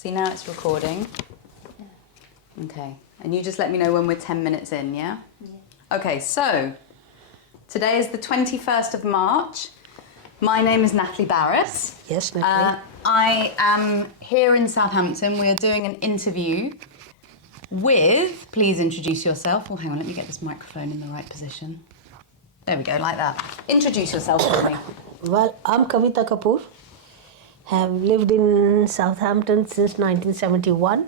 See, now it's recording. Okay, and you just let me know when we're 10 minutes in, yeah? Okay, so today is the 21st of March. My name is Natalie Barris. Yes, Natalie. I am here in Southampton. We are doing an interview with, please introduce yourself. Oh, hang on, let me get this microphone in the right position. There we go, like that. Introduce yourself for me. Well, I'm Kavita Kapoor. Have lived in Southampton since 1971.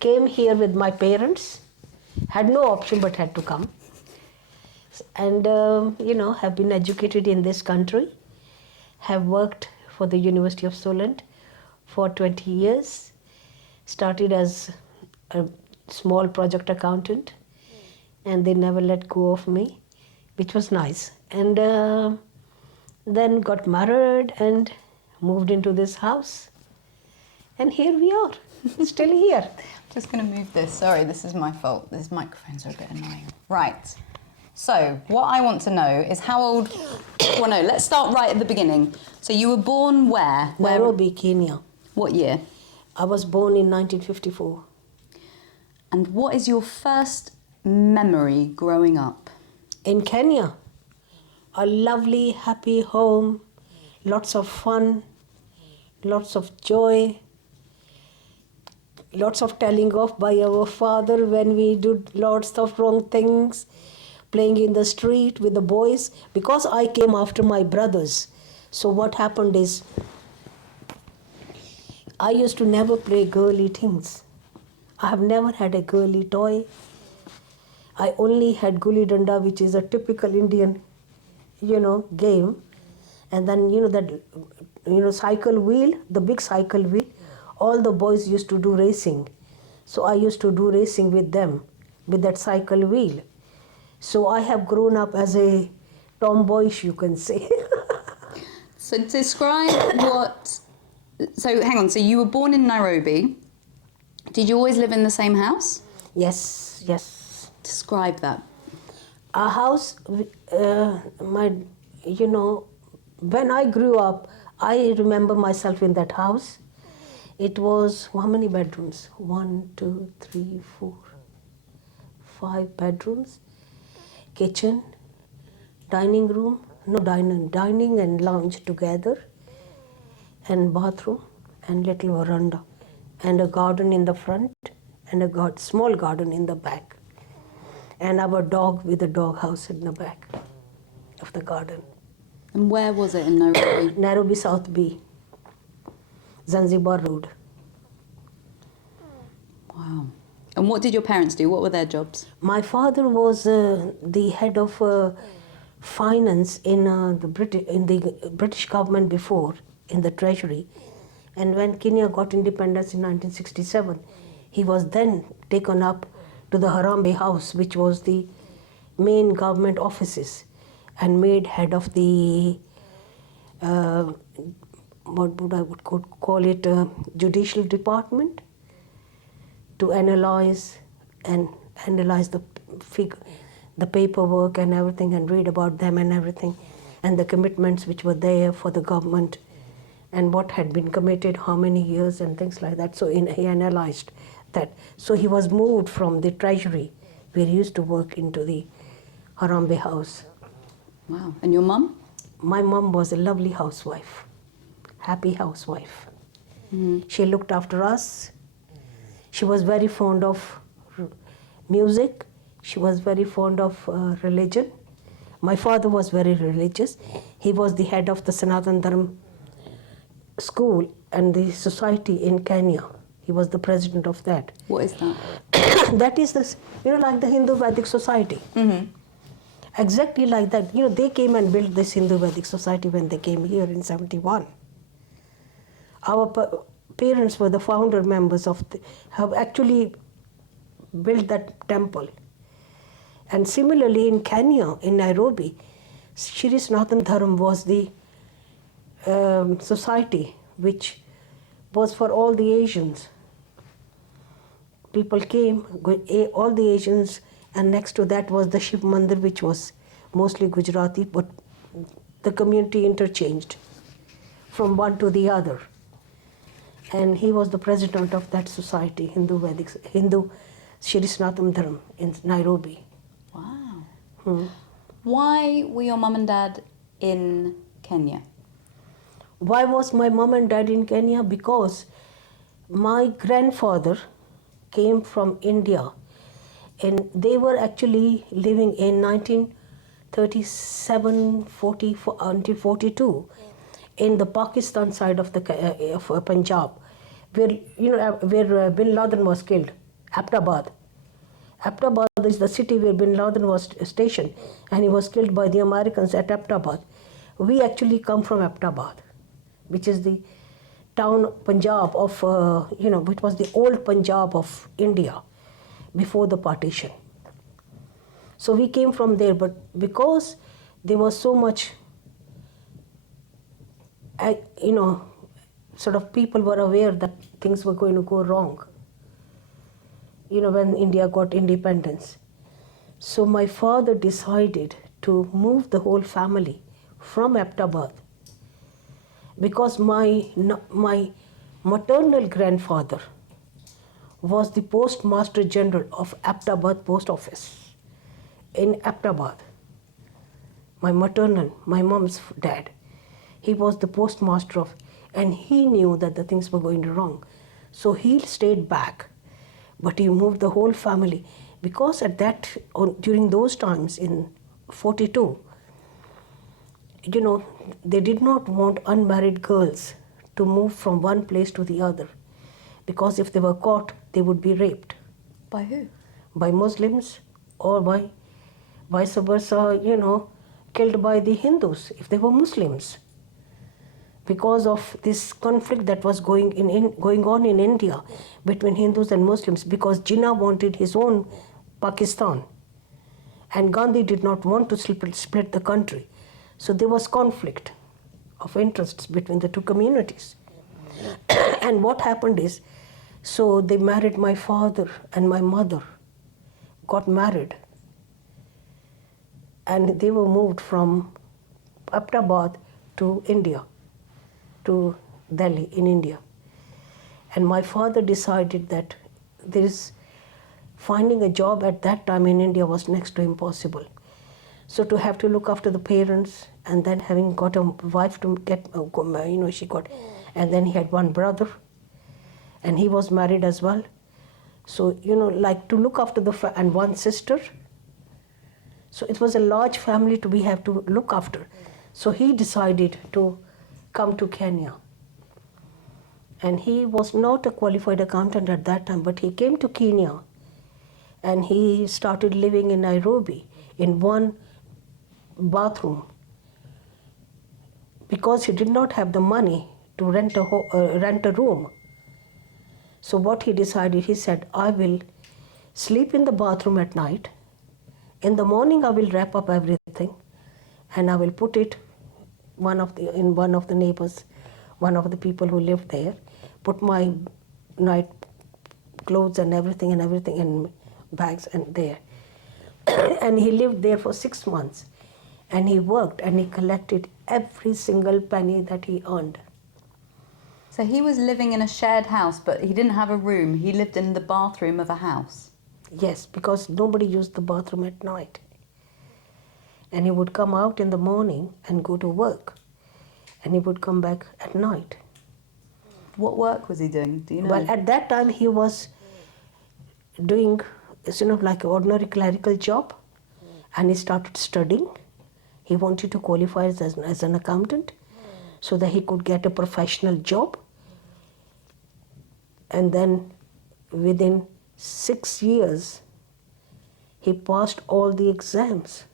Came here with my parents. Had no option but had to come. And, have been educated in this country. Have worked for the University of Solent for 20 years. Started as a small project accountant. And they never let go of me, which was nice. And then got married and moved into this house. And here we are, still here. I'm just going to move this. Sorry, this is my fault. These microphones are a bit annoying. Right. So, what I want to know is how old... Well, no, let's start right at the beginning. So, you were born where? Nairobi, Kenya. What year? I was born in 1954. And what is your first memory growing up? In Kenya. A lovely, happy home. Lots of fun. Lots of joy. Lots of telling off by our father when we did lots of wrong things. Playing in the street with the boys. Because I came after my brothers. So what happened is, I used to never play girly things. I have never had a girly toy. I only had gulli danda, which is a typical Indian, game. And then, cycle wheel, the big cycle wheel. All the boys used to do racing. So I used to do racing with them, with that cycle wheel. So I have grown up as a tomboyish, you can say. So describe what... So hang on, so you were born in Nairobi. Did you always live in the same house? Yes. Describe that. Our house, when I grew up, I remember myself in that house. It was, how many bedrooms? 1, 2, 3, 4, 5 bedrooms. Kitchen, dining room, dining and lounge together, and bathroom, and little veranda, and a garden in the front, and a small garden in the back. And our dog with a dog house in the back of the garden. And where was it in Nairobi? Nairobi South B, Zanzibar Road. Wow. And what did your parents do? What were their jobs? My father was the head of finance in the British government before, in the Treasury. And when Kenya got independence in 1967, he was then taken up to the Harambee House, which was the main government offices, and made head of the, what would I call it, judicial department, to analyze the paperwork and everything, and read about them and everything, and the commitments which were there for the government, and what had been committed, how many years, and things like that. So he analyzed that. So he was moved from the Treasury, where he used to work, into the Harambee House. Wow. And your mum? My mum was a lovely housewife, happy housewife. She looked after us. She was very fond of music. She was very fond of religion. My father was very religious. He was the head of the Sanatan Dharma school and the society in Kenya. He was the president of that. What is that? That is like the Hindu Vedic Society. Exactly like that. They came and built this Hindu Vedic Society when they came here in 71. Our parents were the founder members have actually built that temple. And similarly in Kenya, in Nairobi, Shri Sanatan Dharma was the society which was for all the Asians. People came, all the Asians, and next to that was the Shiv Mandir, which was mostly Gujarati, but the community interchanged from one to the other. And he was the president of that society, Hindu Shri Sanatana Dharma in Nairobi. Wow. Why were your mum and dad in Kenya? Why was my mom and dad in Kenya? Because my grandfather came from India, and they were actually living in 1937 until 42 in the Pakistan side of Punjab, where Bin Laden was killed, Abbottabad. Abbottabad is the city where Bin Laden was stationed, and he was killed by the Americans at Abbottabad. We actually come from Abbottabad, which is the town Punjab of, which was the old Punjab of India before the partition. So we came from there, but because there was so much, sort of people were aware that things were going to go wrong, when India got independence. So my father decided to move the whole family from Abbottabad, because my maternal grandfather was the postmaster general of Abbottabad post office in Abbottabad. My mom's dad, he was the postmaster and he knew that the things were going wrong. So he stayed back, but he moved the whole family, because during those times in 42, they did not want unmarried girls to move from one place to the other, because if they were caught, they would be raped. By who? By Muslims, or by vice versa, killed by the Hindus if they were Muslims. Because of this conflict that was going on in India between Hindus and Muslims, because Jinnah wanted his own Pakistan, and Gandhi did not want to split the country. So there was conflict of interests between the two communities. And what happened is, so they married, my father and my mother got married, and they were moved from Abbottabad to India, to Delhi in India. And my father decided that finding a job at that time in India was next to impossible. So to have to look after the parents, and then having got a wife to and then he had one brother, and he was married as well. So, to look after and one sister. So it was a large family we have to look after. So he decided to come to Kenya. And he was not a qualified accountant at that time, but he came to Kenya, and he started living in Nairobi in one bathroom, because he did not have the money to rent a room. So what he decided, he said, I will sleep in the bathroom at night. In the morning, I will wrap up everything, and I will put it in one of the neighbors, one of the people who lived there, put my night clothes and everything in bags and there. And he lived there for 6 months, and he worked, and he collected every single penny that he earned. So he was living in a shared house, but he didn't have a room. He lived in the bathroom of a house. Yes, because nobody used the bathroom at night. And he would come out in the morning and go to work, and he would come back at night. What work was he doing? Do you know? Well, at that time he was doing like an ordinary clerical job, and he started studying. He wanted to qualify as an accountant so that he could get a professional job. And then within 6 years, he passed all the exams,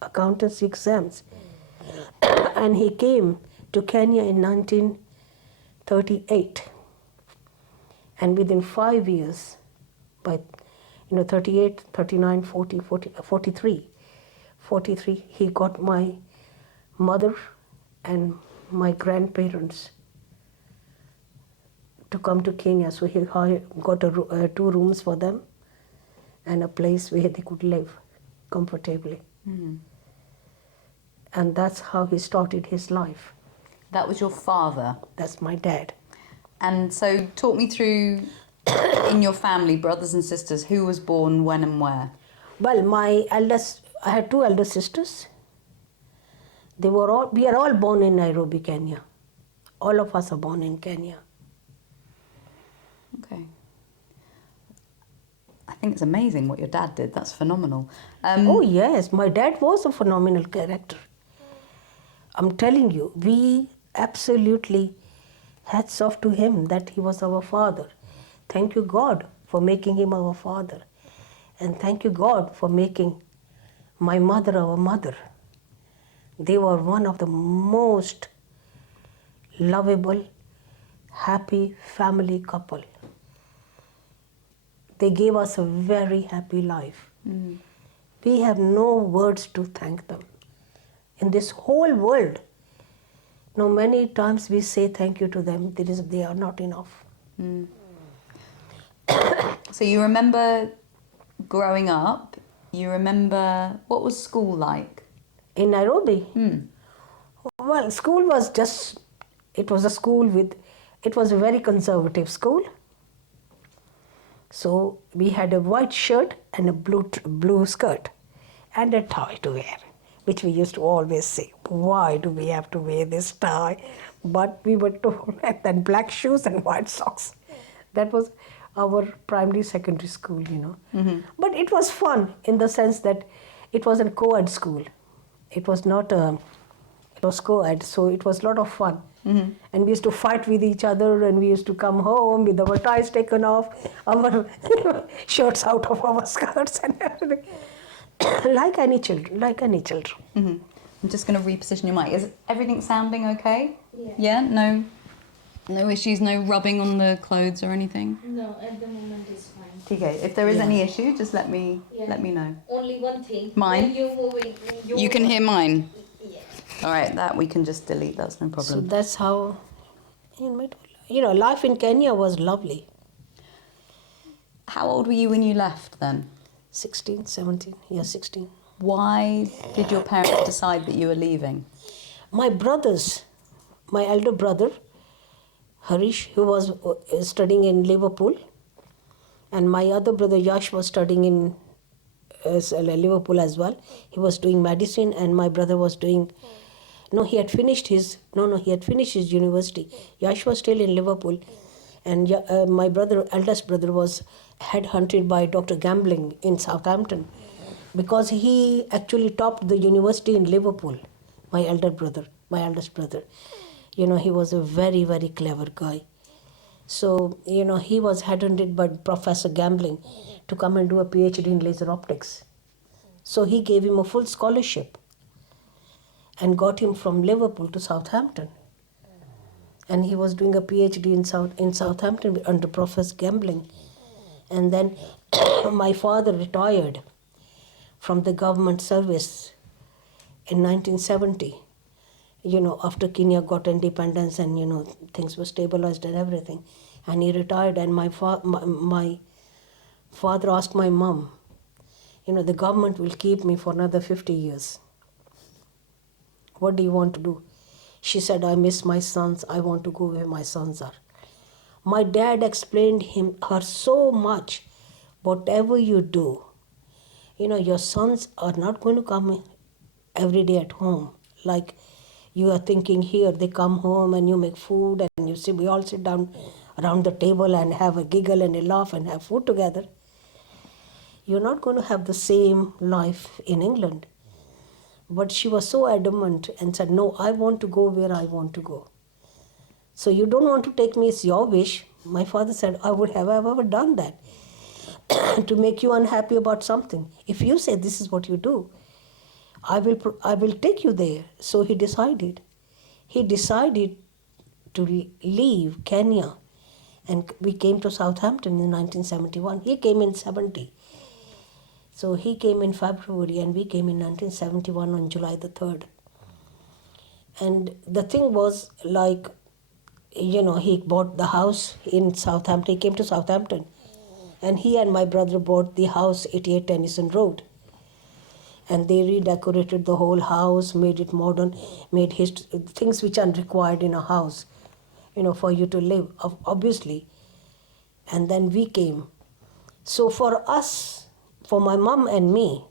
accountancy exams. And he came to Kenya in 1938. And within 5 years, by 38, 39, 40, 43, he got my mother and my grandparents to come to Kenya. So he got 2 rooms for them and a place where they could live comfortably. Mm-hmm. And that's how he started his life. That was your father? That's my dad. And so talk me through, in your family, brothers and sisters, who was born when and where? Well, I had two elder sisters. We are all born in Nairobi, Kenya. All of us are born in Kenya. Okay. I think it's amazing what your dad did. That's phenomenal. Oh yes, my dad was a phenomenal character. I'm telling you, we absolutely hats off to him that he was our father. Thank you God for making him our father. And thank you God for making my mother our mother. They were one of the most lovable, happy family couple. They gave us a very happy life. We have no words to thank them. In this whole world, no, many times we say thank you to them, they are not enough. So you remember growing up, you remember, what was school like? In Nairobi? Well, school was just, it was a very conservative school. So we had a white shirt and a blue skirt and a tie to wear, which we used to always say, why do we have to wear this tie? But we were told, and then black shoes and white socks. That was our primary, secondary school, But it was fun in the sense that it was a co-ed school. It was not it was co-ed, so it was a lot of fun. And we used to fight with each other, and we used to come home with our ties taken off, our shirts out of our skirts and everything. like any children. I'm just going to reposition your mic. Is everything sounding okay? Yeah? No issues, no rubbing on the clothes or anything? No, at the moment it's fine. Okay, if there is any issue, just let me know. Only one thing. Mine? When you're moving, You can hear mine? Yeah. All right, that we can just delete, that's no So problem. that's how, life in Kenya was lovely. How old were you when you left then? 16, 17, 16. Why did your parents decide that you were leaving? My brothers, my elder brother, Harish, who was studying in Liverpool, and my other brother Yash was studying in Liverpool as well. He was doing medicine, and my brother was doing, he had finished his university. Yash was still in Liverpool, and my eldest brother was headhunted by Dr. Gambling in Southampton, because he actually topped the university in Liverpool, my eldest brother. He was a very, very clever guy. So, he was headhunted by Professor Gambling to come and do a PhD in laser optics. So he gave him a full scholarship and got him from Liverpool to Southampton. And he was doing a PhD in Southampton under Professor Gambling. And then my father retired from the government service in 1970. After Kenya got independence and, things were stabilized and everything. And he retired, and my father asked my mom, the government will keep me for another 50 years. What do you want to do? She said, I miss my sons. I want to go where my sons are. My dad explained her so much, whatever you do, your sons are not going to come every day at home. Like, you are thinking here, they come home and you make food and we all sit down around the table and have a giggle and a laugh and have food together. You're not going to have the same life in England. But she was so adamant and said, no, I want to go where I want to go. So you don't want to take me, it's your wish. My father said, I would have ever done that to make you unhappy about something. If you say this is what you do, I will take you there. So he decided. He decided to leave Kenya, and we came to Southampton in 1971. He came in 70. So he came in February, and we came in 1971 on July the 3rd. And the thing was like, he bought the house in Southampton. He came to Southampton, and he and my brother bought the house 88 Tennyson Road. And they redecorated the whole house, made it modern, made things which are required in a house. for you to live, obviously. And then we came. So for us, for my mom and me,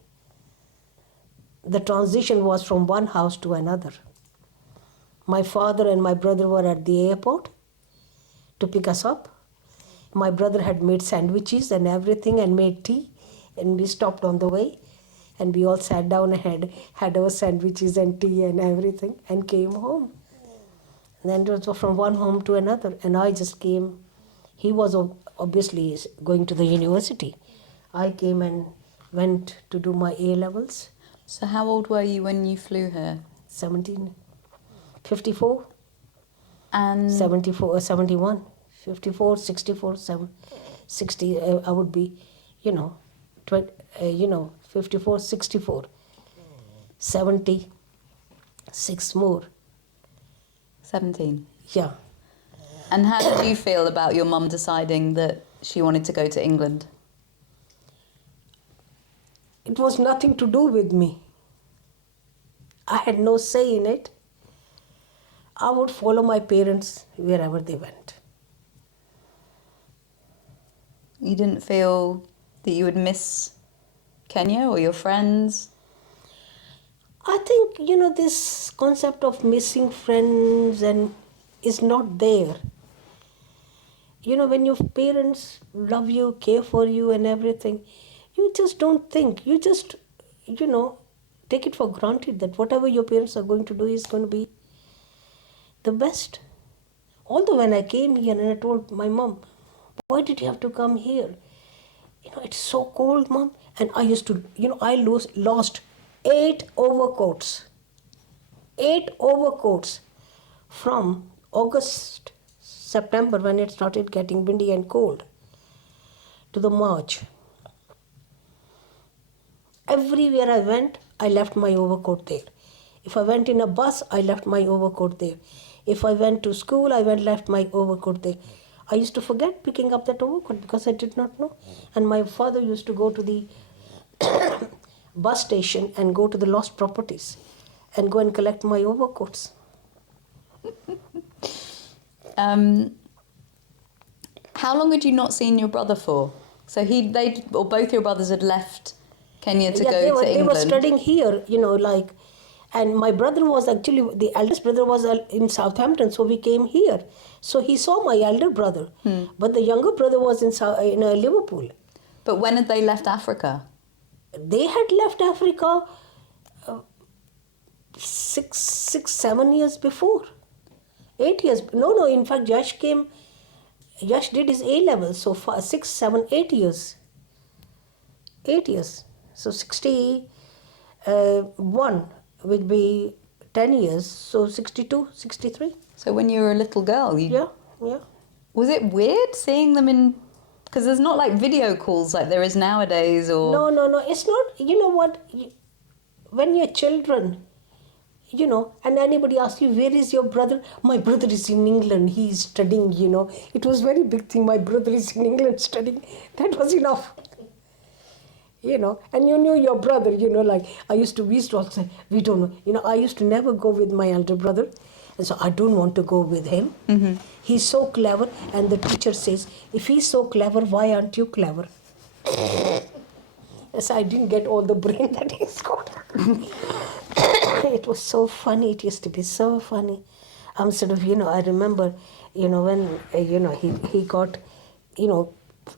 the transition was from one house to another. My father and my brother were at the airport to pick us up. My brother had made sandwiches and everything and made tea, and we stopped on the way, and we all sat down and had our sandwiches and tea and everything and came home. And then it was from one home to another, and I just came. He was obviously going to the university. I came and went to do my A-levels. So how old were you when you flew here? 17, 54, And 74, 71, 54, 64, 60. I would be, 54, 64, 76 more. 17. Yeah. And how did you feel about your mum deciding that she wanted to go to England? It was nothing to do with me. I had no say in it. I would follow my parents wherever they went. You didn't feel that you would miss Kenya or your friends? I think, this concept of missing friends is not there. When your parents love you, care for you and everything, you just don't think. You just, take it for granted that whatever your parents are going to do is going to be the best. Although when I came here and I told my mom, why did you have to come here? It's so cold, Mom. And I used to, I lost 8 overcoats. 8 overcoats from August, September, when it started getting windy and cold, to the March. Everywhere I went, I left my overcoat there. If I went in a bus, I left my overcoat there. If I went to school, I left my overcoat there. I used to forget picking up that overcoat because I did not know. And my father used to go to the bus station and go to the lost properties and go and collect my overcoats. How long had you not seen your brother for? So both your brothers had left Kenya to go to England. They were studying here, and my brother was actually, the eldest brother was in Southampton, so we came here. So he saw my elder brother, but the younger brother was in Liverpool. But when had they left Africa? They had left Africa 7 years before. 8 years. No, in fact, Yash did his A-levels, so 6, 7, 8 years. 8 years. So 61 would be 10 years, so 62, 63. So when you were a little girl, Yeah. Was it weird seeing them in... Because there's not like video calls like there is nowadays or... No, it's not, what, when you're children, and anybody asks you, where is your brother? My brother is in England, he's studying, It was very big thing, my brother is in England studying. That was enough. And you knew your brother, we used to also say, we don't know. I used to never go with my elder brother. And so I don't want to go with him. Mm-hmm. He's so clever. And the teacher says, if he's so clever, why aren't you clever? So I didn't get all the brain that he's got. It was so funny. It used to be so funny. I'm sort of, I remember, when, he got,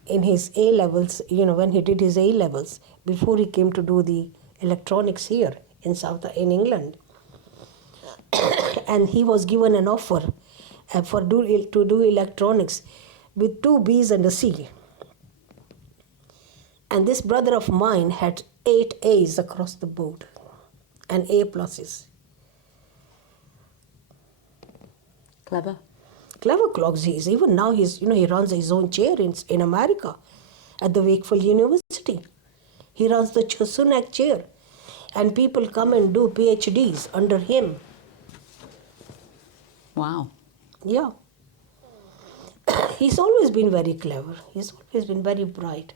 in his A-levels, when he did his A-levels, before he came to do the electronics here in England. And he was given an offer to do electronics with 2 B's and a C. And this brother of mine had 8 A's across the board and A pluses. Clever. Clever clocks he is. Even now he runs his own chair in America at the Wakefield University. He runs the Sunak chair. And people come and do PhDs under him. Wow. Yeah. He's always been very clever. He's always been very bright.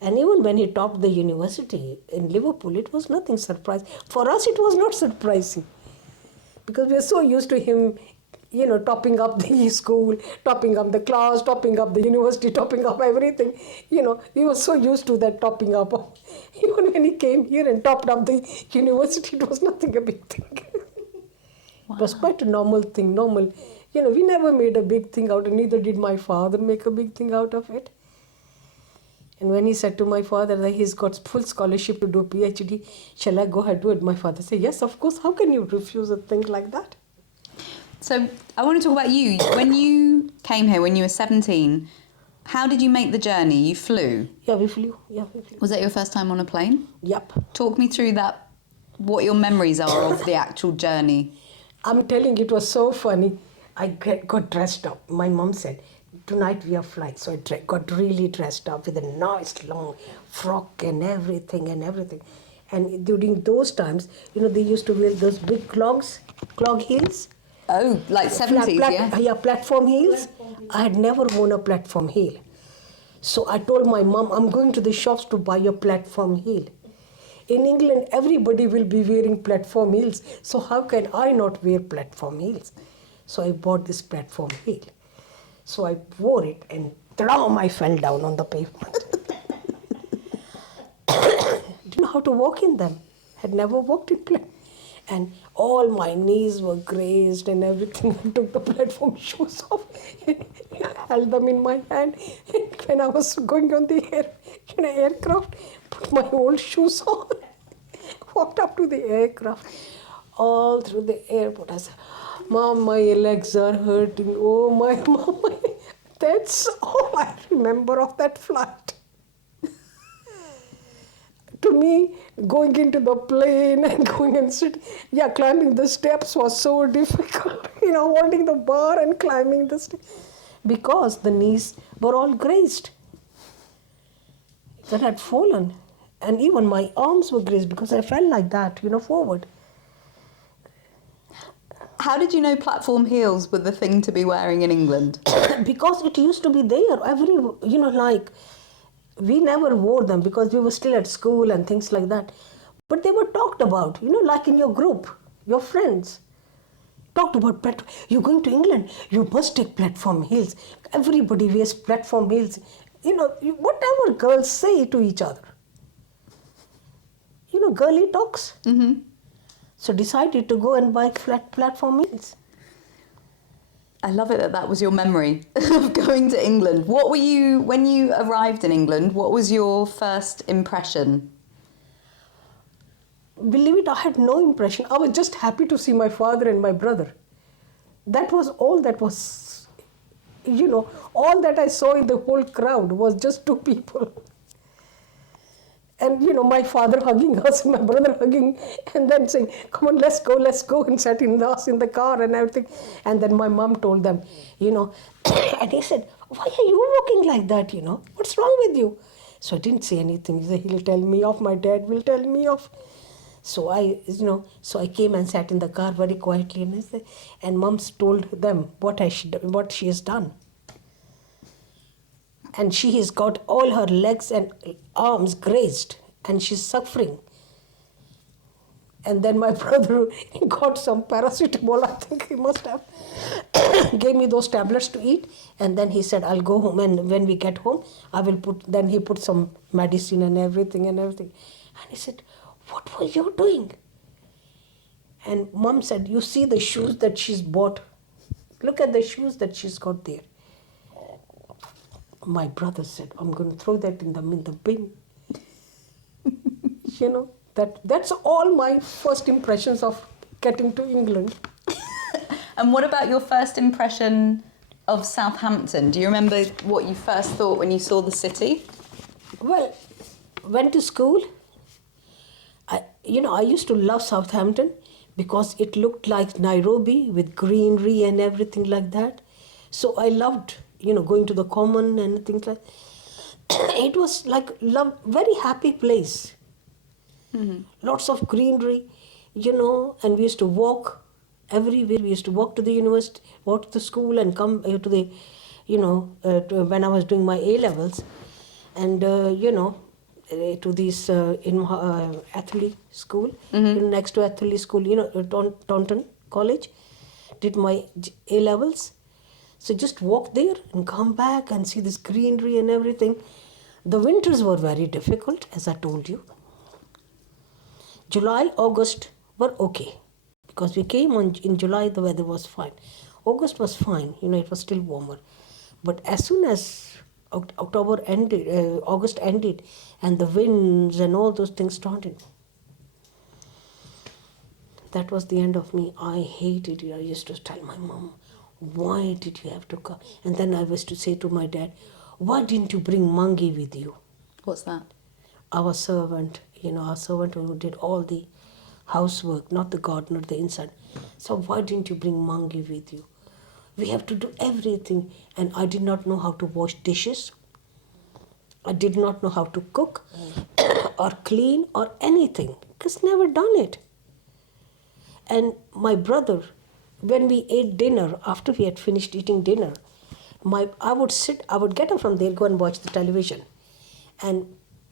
And even when he topped the university in Liverpool, it was nothing surprising. For us, it was not surprising. Because we are so used to him, topping up the school, topping up the class, topping up the university, topping up everything. He was so used to that topping up. Even when he came here and topped up the university, it was nothing a big thing. It was quite a normal thing, normal. We never made a big thing out, and neither did my father make a big thing out of it. And when he said to my father that he's got full scholarship to do a PhD, shall I go ahead do it? My father said, yes, of course. How can you refuse a thing like that? So I want to talk about you. When you came here, when you were 17, how did you make the journey? You flew? Yeah, we flew. Was that your first time on a plane? Yep. Talk me through that, what your memories are of the actual journey. I'm telling you, it was so funny. I got dressed up. My mom said, tonight we are flying. So I got really dressed up with a nice long frock and everything. And during those times, they used to wear those big clog heels. Oh, like 70s, yeah? Yeah, platform heels. I had never worn a platform heel. So I told my mom, I'm going to the shops to buy a platform heel. In England, everybody will be wearing platform heels. So how can I not wear platform heels? So I bought this platform heel. So I wore it and drum, I fell down on the pavement. Didn't know how to walk in them. Had never walked in plane. And all my knees were grazed and everything. I took the platform shoes off, held them in my hand. When I was going on the aircraft, put my old shoes on, walked up to the aircraft. All through the airport, I said, Mom, my legs are hurting. Oh, my mom. That's all I remember of that flight. To me, going into the plane and going and sitting, climbing the steps was so difficult. Holding the bar and climbing the steps. Because the knees were all grazed. That had fallen. And even my arms were grazed because I fell like that, forward. How did you know platform heels were the thing to be wearing in England? Because it used to be there. We never wore them because we were still at school and things like that. But they were talked about, like in your group, your friends. Talked about, you're going to England, you must take platform heels. Everybody wears platform heels. Whatever girls say to each other. Girly talks. Mm-hmm. So decided to go and buy platform heels. I love it that was your memory of going to England. What were you, when you arrived in England, what was your first impression? Believe it, I had no impression. I was just happy to see my father and my brother. That was all that was, all that I saw in the whole crowd was just two people. And, my father hugging us, my brother hugging, and then saying, come on, let's go, and sat us in the car and everything. And then my mom told them, and he said, why are you walking like that, What's wrong with you? So I didn't say anything. He said, he'll tell me off, my dad will tell me off. So I came and sat in the car very quietly, and mom's told them what she has done. And she has got all her legs and arms grazed, and she's suffering. And then my brother got some paracetamol, I think he must have, gave me those tablets to eat, and then he said, I'll go home, and when we get home, then he put some medicine and everything. And he said, what were you doing? And mom said, you see the shoes that she's bought. Look at the shoes that she's got there. My brother said, I'm going to throw that in the bin. That's all my first impressions of getting to England. And what about your first impression of Southampton? Do you remember what you first thought when you saw the city? Well, went to school. I used to love Southampton because it looked like Nairobi with greenery and everything like that. So I loved going to the common and things like that. It was very happy place. Mm-hmm. Lots of greenery, and we used to walk everywhere. We used to walk to the university, walk to the school, and come to the, when I was doing my A-levels, and, to this in Atherley School, next to Atherley School, Taunton College. did my A levels. So just walk there and come back and see this greenery and everything. The winters were very difficult, as I told you. July, August were okay because we came in July, the weather was fine. August was fine, it was still warmer. But as soon as October ended, August ended, and the winds and all those things started, that was the end of me. I hated it. I used to tell my mom, why did you have to come? And then I was to say to my dad, why didn't you bring Mangi with you? What's that? Our servant, our servant who did all the housework, not the gardener, the inside. So why didn't you bring Mangi with you? We have to do everything. And I did not know how to wash dishes. I did not know how to cook or clean or anything, because never done it. And my brother, when we ate dinner, after we had finished eating dinner, I would get up from there, go and watch the television. And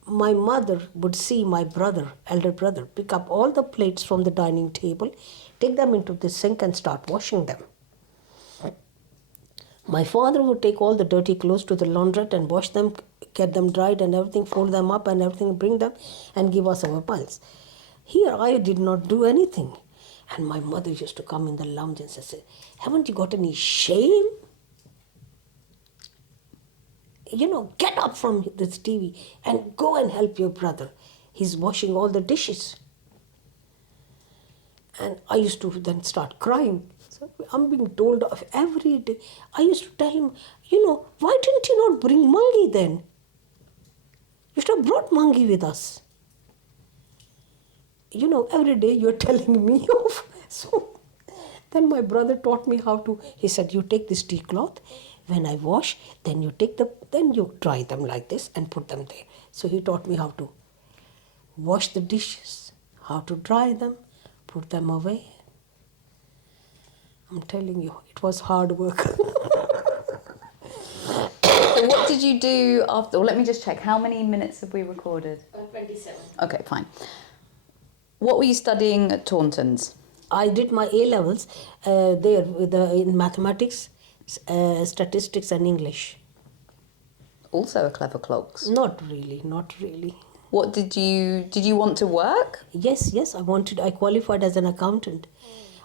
my mother would see my brother, elder brother, pick up all the plates from the dining table, take them into the sink and start washing them. My father would take all the dirty clothes to the laundrette and wash them, get them dried and everything, fold them up and everything, bring them and give us our piles. Here I did not do anything. And my mother used to come in the lounge and say, haven't you got any shame? Get up from this TV and go and help your brother. He's washing all the dishes. And I used to then start crying. So I'm being told of every day. I used to tell him, why didn't you not bring Mangi then? You should have brought Mangi with us. Every day you're telling me off. So then my brother taught me how to, he said, you take this tea cloth, when I wash, then you dry them like this and put them there. So he taught me how to wash the dishes, how to dry them, put them away. I'm telling you, it was hard work. So what did you do after, let me just check, how many minutes have we recorded? 27. Okay, fine. What were you studying at Taunton's? I did my A levels there in mathematics, statistics and English. Also a clever clogs. Not really. What did you want to work? Yes, I qualified as an accountant.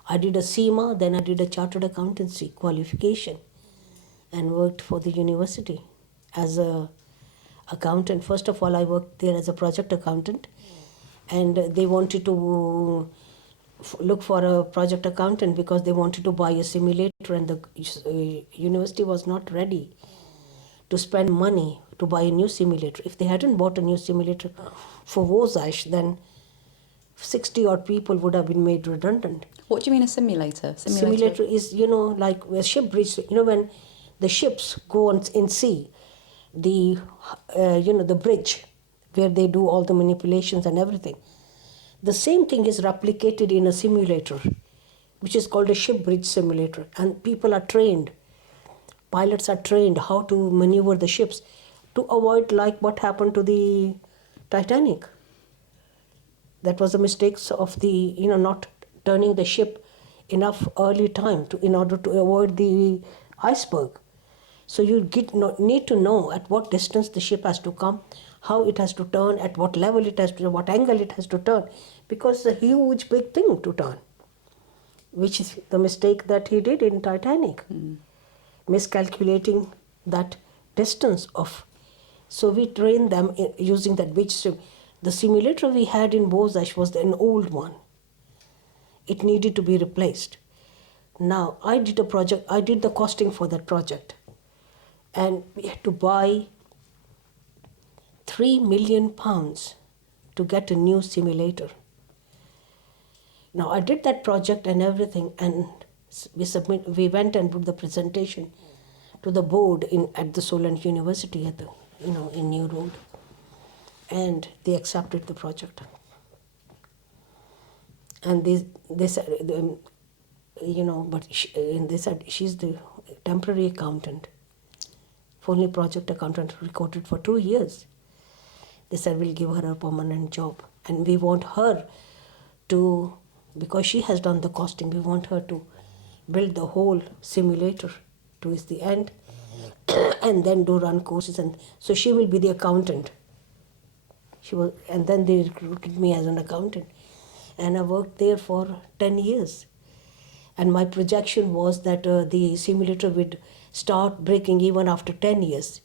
I did a CIMA, then I did a chartered accountancy qualification and worked for the university as a accountant. First of all, I worked there as a project accountant, and they wanted to look for a project accountant because they wanted to buy a simulator, and the university was not ready to spend money to buy a new simulator. If they hadn't bought a new simulator for WOSASH, then 60 odd people would have been made redundant. What do you mean a simulator? Simulator is, like a ship bridge, when the ships go in sea, the bridge where they do all the manipulations and everything. The same thing is replicated in a simulator, which is called a ship bridge simulator. And people are trained, pilots are trained how to maneuver the ships to avoid like what happened to the Titanic. That was a mistake of the, not turning the ship enough early time in order to avoid the iceberg. So you need to know at what distance the ship has to come, how it has to turn, at what level it has to, what angle it has to turn, because it's a huge big thing to turn, which is the mistake that he did in Titanic, miscalculating that distance of. So we trained them using that bridge sim. The simulator we had in WOSASH was an old one. It needed to be replaced. Now I did the costing for that project, and we had to buy £3 million to get a new simulator. Now I did that project and everything, and we went and put the presentation to the board at the Solent University at in New Road, and they accepted the project. And they said, they said she's the temporary accountant, only project accountant, recorded for 2 years. They said, we'll give her a permanent job, and we want her to, because she has done the costing, we want her to build the whole simulator towards the end, and then do run courses. And so she will be the accountant. And then they recruited me as an accountant. And I worked there for 10 years. And my projection was that the simulator would start breaking even after 10 years.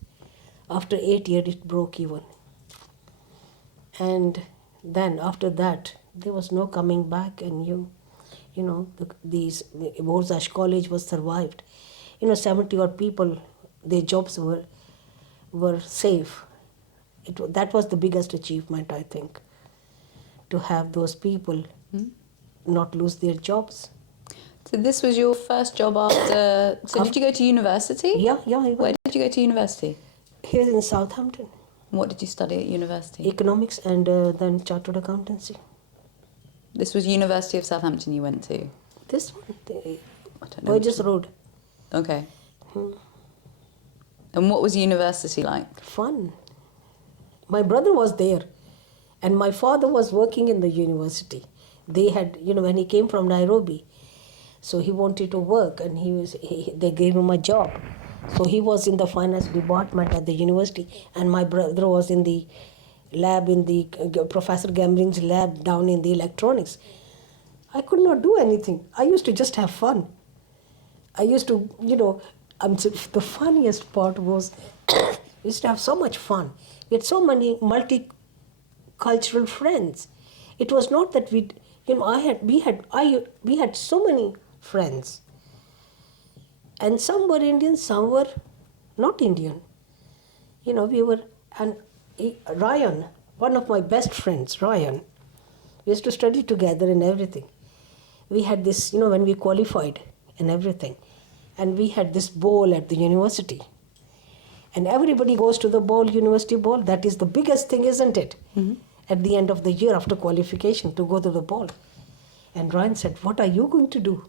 After 8 years, it broke even. And then after that, there was no coming back. And these Warsash College was survived. 70 odd people, their jobs were safe. That was the biggest achievement, I think, to have those people not lose their jobs. So this was your first job after... So did you go to university? Yeah. Where did you go to university? Here in Southampton. What did you study at university? Economics and then chartered accountancy. This was University of Southampton you went to? This one, I don't know. Burgess Road. Okay. And what was university like? Fun. My brother was there, and my father was working in the university. They had, when he came from Nairobi, so he wanted to work, and they gave him a job. So he was in the finance department at the university, and my brother was in the lab, in the Professor Gamring's lab down in the electronics. I could not do anything. I used to just have fun. I used to, the funniest part was we used to have so much fun. We had so many multicultural friends. It was not that we had so many friends. And some were Indian, some were not Indian. And Ryan, one of my best friends, Ryan, we used to study together and everything. We had this, when we qualified and everything, and we had this ball at the university. And everybody goes to the ball, university ball. That is the biggest thing, isn't it? Mm-hmm. At the end of the year after qualification, to go to the ball. And Ryan said, "What are you going to do?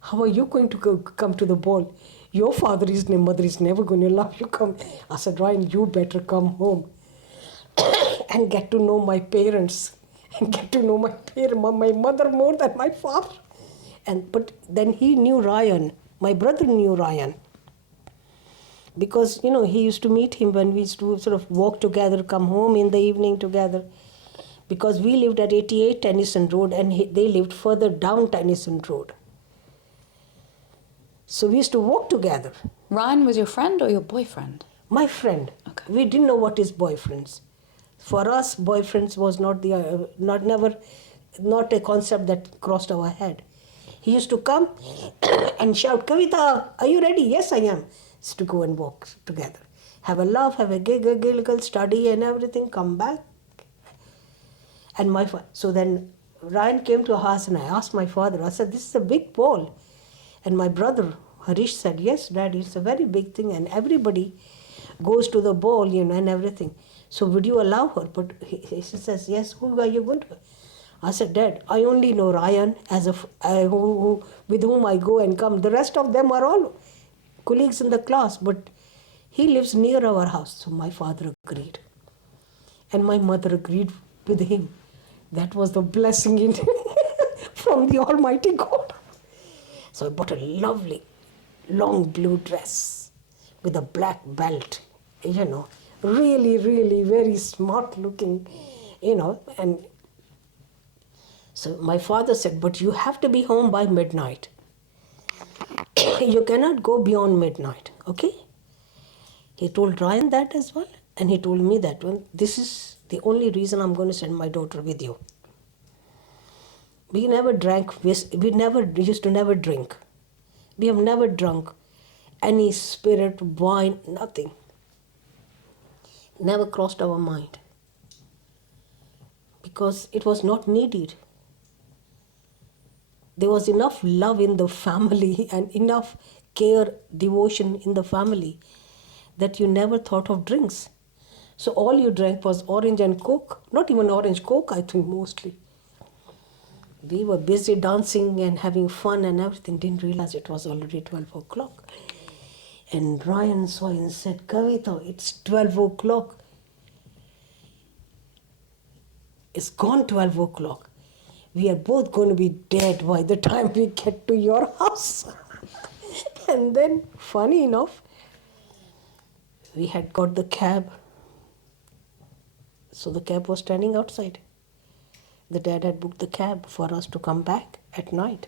How are you going to come to the ball? Your father and mother is never going to allow you come." I said, "Ryan, you better come home and get to know my parents and get to know my mother more than my father." But then he knew Ryan. My brother knew Ryan. Because, he used to meet him when we used to sort of walk together, come home in the evening together. Because we lived at 88 Tennyson Road and they lived further down Tennyson Road. So we used to walk together. Ryan was your friend or your boyfriend? My friend. Okay. We didn't know what is boyfriends. For us, boyfriends was not a concept that crossed our head. He used to come and shout, "Kavita, are you ready?" "Yes, I am." To go and walk together, have a laugh, have a giggle, study and everything, come back. And so then Ryan came to our house and I asked my father, I said, "This is a big ball." And my brother Harish said, "Yes, Dad, it's a very big thing and everybody goes to the ball, and everything. So would you allow her?" But he says, "Yes, who are you going to?" I said, "Dad, I only know Ryan with whom I go and come. The rest of them are all colleagues in the class, but he lives near our house." So my father agreed. And my mother agreed with him. That was the blessing from the Almighty God. So I bought a lovely, long blue dress with a black belt, really, really very smart looking, and so my father said, "But you have to be home by midnight. You cannot go beyond midnight, okay?" He told Ryan that as well, and he told me that one. "This is the only reason I'm going to send my daughter with you." We never drank, we used to never drink. We have never drunk any spirit, wine, nothing. Never crossed our mind. Because it was not needed. There was enough love in the family and enough care, devotion in the family that you never thought of drinks. So all you drank was orange and Coke. Not even orange Coke, I think, mostly. We were busy dancing and having fun and everything. Didn't realize it was already 12 o'clock. And Ryan saw and said, "Kavita, it's 12 o'clock. It's gone 12 o'clock. we are both going to be dead by the time we get to your house. And then, funny enough, we had got the cab. So the cab was standing outside. The dad had booked the cab for us to come back at night.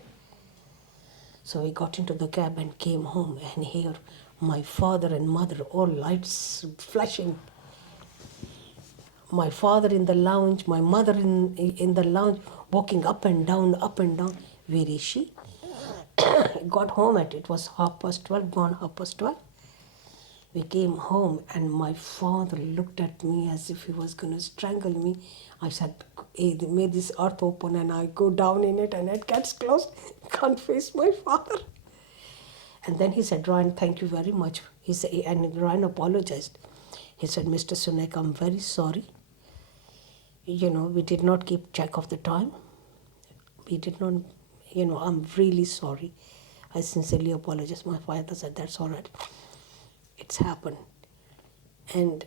So we got into the cab and came home, and here my father and mother, all lights flashing. My father in the lounge, my mother in the lounge, walking up and down, up and down. Where is she? Got home it was 12:30, gone 12:30. We came home and my father looked at me as if he was going to strangle me. I said, hey, may this earth open and I go down in it and it gets closed. Can't face my father. And then he said, Ryan, thank you very much. He said, and Ryan apologized. He said, Mr. Sunek, I'm very sorry. We did not keep track of the time. We did not, I'm really sorry. I sincerely apologize. My father said, that's all right. It's happened. And